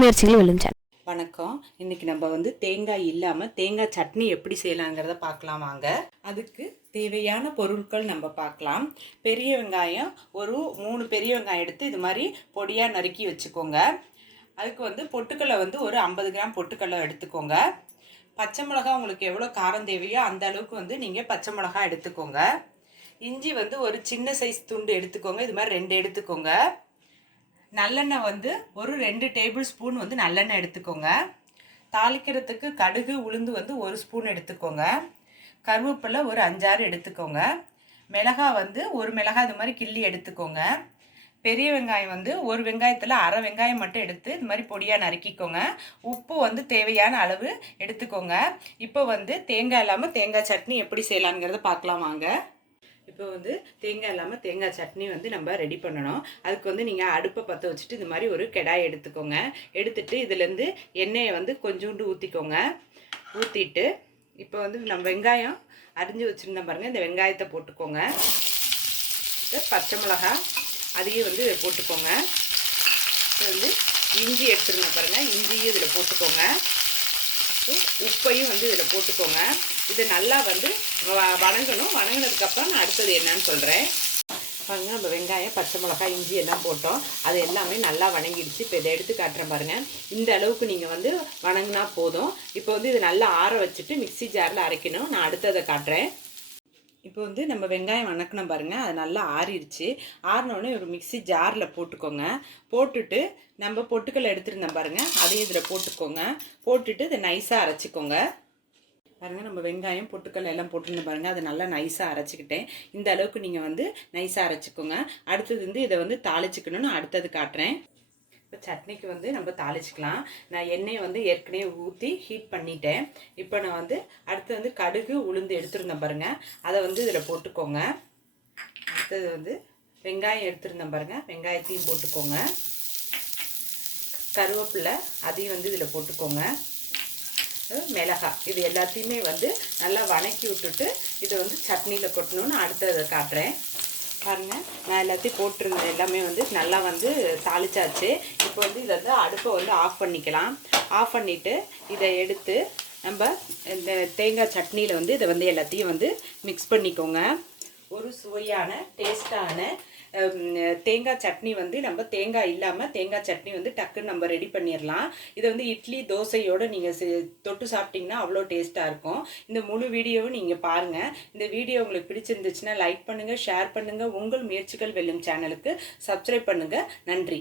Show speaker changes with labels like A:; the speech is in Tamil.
A: முயற்சிகளும் விழுந்தன
B: வணக்கம். இன்னைக்கு நம்ம வந்து தேங்காய் இல்லாமல் தேங்காய் சட்னி எப்படி செய்யலாங்கிறத பார்க்கலாம் வாங்க. அதுக்கு தேவையான பொருட்கள் நம்ம பார்க்கலாம். பெரிய வெங்காயம் ஒரு மூணு பெரிய வெங்காயம் எடுத்து இது மாதிரி பொடியாக நறுக்கி வச்சுக்கோங்க. அதுக்கு வந்து பொட்டுக்கடலை வந்து ஒரு ஐம்பது கிராம் பொட்டுக்கடலை எடுத்துக்கோங்க. பச்சை மிளகா உங்களுக்கு எவ்வளோ காரம் தேவையோ அந்த அளவுக்கு வந்து நீங்கள் பச்சை மிளகா எடுத்துக்கோங்க. இஞ்சி வந்து ஒரு சின்ன சைஸ் துண்டு எடுத்துக்கோங்க. இது மாதிரி ரெண்டு எடுத்துக்கோங்க. நல்லெண்ணெய் வந்து ஒரு ரெண்டு டேபிள் ஸ்பூன் வந்து நல்லெண்ணெய் எடுத்துக்கோங்க. தாளிக்கிறதுக்கு கடுகு உளுந்து வந்து ஒரு ஸ்பூன் எடுத்துக்கோங்க. கருவேப்பிலை ஒரு அஞ்சாறு எடுத்துக்கோங்க. மிளகாய் வந்து ஒரு மிளகாய் இது மாதிரி கிள்ளி எடுத்துக்கோங்க. பெரிய வெங்காயம் வந்து ஒரு வெங்காயத்தில் அரை வெங்காயம் மட்டும் எடுத்து இது மாதிரி பொடியாக நறுக்கிக்கோங்க. உப்பு வந்து தேவையான அளவு எடுத்துக்கோங்க. இப்போ வந்து தேங்காய் இல்லாமல் தேங்காய் சட்னி எப்படி செய்யலாங்கிறத பார்க்கலாம் வாங்க. இப்போ வந்து தேங்காய் இல்லாமல் தேங்காய் சட்னி வந்து நம்ம ரெடி பண்ணணும். அதுக்கு வந்து நீங்கள் அடுப்பை பற்ற வச்சுட்டு இது மாதிரி ஒரு கெடாய் எடுத்துக்கோங்க. எடுத்துட்டு இதுலேருந்து எண்ணெயை வந்து கொஞ்சோண்டு ஊற்றிக்கோங்க ஊற்றிட்டு இப்போ வந்து நம்ம வெங்காயம் அரிஞ்சு வச்சுருந்தேன் பாருங்கள் இந்த வெங்காயத்தை போட்டுக்கோங்க. பச்சை மிளகாய் அதையும் வந்து போட்டுக்கோங்க. இது வந்து இஞ்சி எடுத்துருங்க பாருங்கள் இஞ்சியும் இதில் போட்டுக்கோங்க. உப்பையும் வந்து இதில் போட்டுக்கோங்க. இது நல்லா வந்து வ- வணங்கணும். வணங்கினதுக்கப்புறம் நான் அடுத்தது என்னன்னு சொல்கிறேன் பாருங்க நம்ம வெங்காயம் பச்சை மிளகாய் இஞ்சி எல்லாம் போட்டோம். அது எல்லாமே நல்லா வணங்கிடுச்சு. இப்போ இதை எடுத்து காட்டுறேன் பாருங்கள் இந்த அளவுக்கு நீங்கள் வந்து வணங்கினா போதும். இப்போ வந்து இது நல்லா ஆற வச்சுட்டு மிக்ஸி ஜாரில் அரைக்கணும். நான் அடுத்ததை காட்டுறேன். இப்போ வந்து நம்ம வெங்காயம் வணக்கணும் பாருங்கள் அது நல்லா ஆறிடுச்சு ஆறினோடனே ஒரு மிக்ஸி ஜாரில் போட்டுக்கோங்க. போட்டுட்டு நம்ம பொட்டுக்கல்லை எடுத்துருந்தோம் பாருங்கள் அதையும் இதில் போட்டுக்கோங்க. போட்டுட்டு இதை நைஸாக அரைச்சிக்கோங்க. பாருங்கள் நம்ம வெங்காயம் பொட்டுக்கல்ல எல்லாம் போட்டுருந்தோம் பாருங்கள் அதை நல்லா நைஸாக அரைச்சிக்கிட்டேன். இந்த அளவுக்கு நீங்கள் வந்து நைஸாக அரைச்சிக்கோங்க. அடுத்தது வந்து இதை வந்து தாளிச்சிக்கணும்னு அடுத்தது காட்டுறேன். இப்போ சட்னிக்கு வந்து நம்ம தாளிச்சிக்கலாம். நான் எண்ணெயை வந்து ஏற்கனவே ஊற்றி ஹீட் பண்ணிட்டேன். இப்போ நான் வந்து அடுத்து வந்து கடுகு உளுந்து எடுத்துருந்தேன் பாருங்கள் அதை வந்து இதில் போட்டுக்கோங்க. அடுத்தது வந்து வெங்காயம் எடுத்துருந்தேன் பாருங்கள் வெங்காயத்தையும் போட்டுக்கோங்க. கருவேப்பிலை அதையும் வந்து இதில் போட்டுக்கோங்க. மிளகாய் இது எல்லாத்தையுமே வந்து நல்லா வணக்கி விட்டுட்டு இதை வந்து சட்னியில் கொட்டணும்னு அடுத்ததை காட்டுறேன். பாருங்க. நான் எல்லாத்தையும் போட்டிருந்தேன் எல்லாமே வந்து நல்லா வந்து தாளிச்சாச்சு. இப்போ வந்து இதை வந்து அடுப்பை வந்து ஆஃப் பண்ணிக்கலாம். ஆஃப் பண்ணிவிட்டு இதை எடுத்து நம்ம இந்த தேங்காய் சட்னியில் வந்து இதை வந்து எல்லாத்தையும் வந்து மிக்ஸ் பண்ணிக்கோங்க. ஒரு சுவையான டேஸ்டான தேங்காய் சட்னி வந்து நம்ம தேங்காய் இல்லாமல் தேங்காய் சட்னி வந்து டக்குன்னு நம்ம ரெடி பண்ணிடலாம் இதை வந்து இட்லி தோசையோடு நீங்கள் தொட்டு சாப்பிட்டீங்கன்னா அவ்வளோ டேஸ்ட்டாக இருக்கும். இந்த முழு வீடியோவும் நீங்கள் பாருங்கள் இந்த வீடியோ உங்களுக்கு பிடிச்சிருந்துச்சுன்னா லைக் பண்ணுங்கள் ஷேர் பண்ணுங்கள் உங்கள் முயற்சிகள் வெல்லும் சேனலுக்கு சப்ஸ்கிரைப் பண்ணுங்கள் நன்றி.